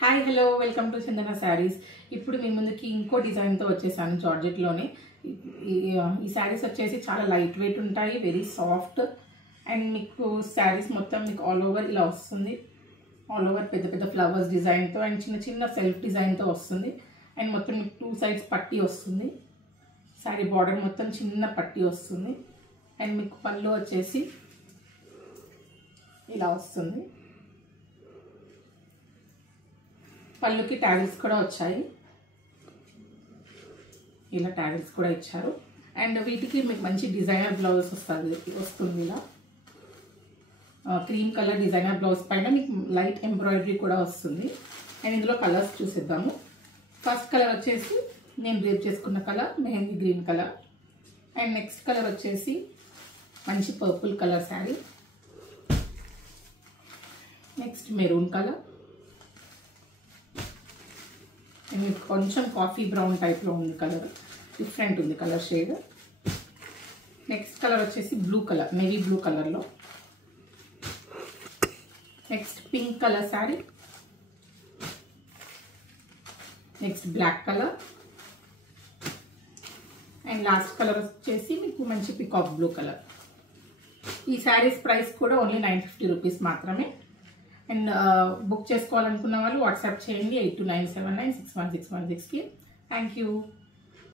Hi hello welcome to చందన శారీస్. ఇప్పుడు మీ ముందుకి ఇంకో డిజైన్తో వచ్చేసాను జార్జెట్లోనే. ఈ శారీస్ వచ్చేసి చాలా లైట్ వెయిట్ ఉంటాయి, వెరీ సాఫ్ట్. అండ్ మీకు శారీస్ మొత్తం మీకు ఆల్ ఓవర్ ఇలా వస్తుంది. ఆల్ ఓవర్ పెద్ద పెద్ద ఫ్లవర్స్ డిజైన్తో అండ్ చిన్న చిన్న సెల్ఫ్ డిజైన్తో వస్తుంది. అండ్ మొత్తం మీకు 2 sides పట్టీ వస్తుంది. శారీ బార్డర్ మొత్తం చిన్న పట్టీ వస్తుంది. అండ్ మీకు పళ్ళు వచ్చేసి ఇలా వస్తుంది. పళ్ళుకి ట్యాగిల్స్ కూడా వచ్చాయి, ఇలా ట్యాగిల్స్ కూడా ఇచ్చారు. అండ్ వీటికి మీకు మంచి డిజైనర్ బ్లౌజ్ వస్తుంది. ఇలా క్రీమ్ కలర్ డిజైనర్ బ్లౌజ్ పైన మీకు లైట్ ఎంబ్రాయిడరీ కూడా వస్తుంది. అండ్ ఇందులో కలర్స్ చూసిద్దాము. ఫస్ట్ కలర్ వచ్చేసి నేను డ్రేప్ చేసుకున్న colour mehndi green colour. And next colour వచ్చేసి మంచి purple colour sari. Next maroon colour. మీకు కొంచెం కాఫీ బ్రౌన్ టైప్లో ఉంది కలర్, డిఫరెంట్ ఉంది కలర్ షేడ్. నెక్స్ట్ కలర్ వచ్చేసి బ్లూ కలర్, నేవీ బ్లూ కలర్లో. Next pink colour sari. Next black colour. And last colour వచ్చేసి మీకు మంచి పికాక్ బ్లూ కలర్. ఈ శారీస్ ప్రైస్ కూడా ఓన్లీ 950 రూపీస్ మాత్రమే. అండ్ బుక్ చేసుకోవాలనుకున్న వాళ్ళు వాట్సాప్ చేయండి 8297961616కి. Thank you.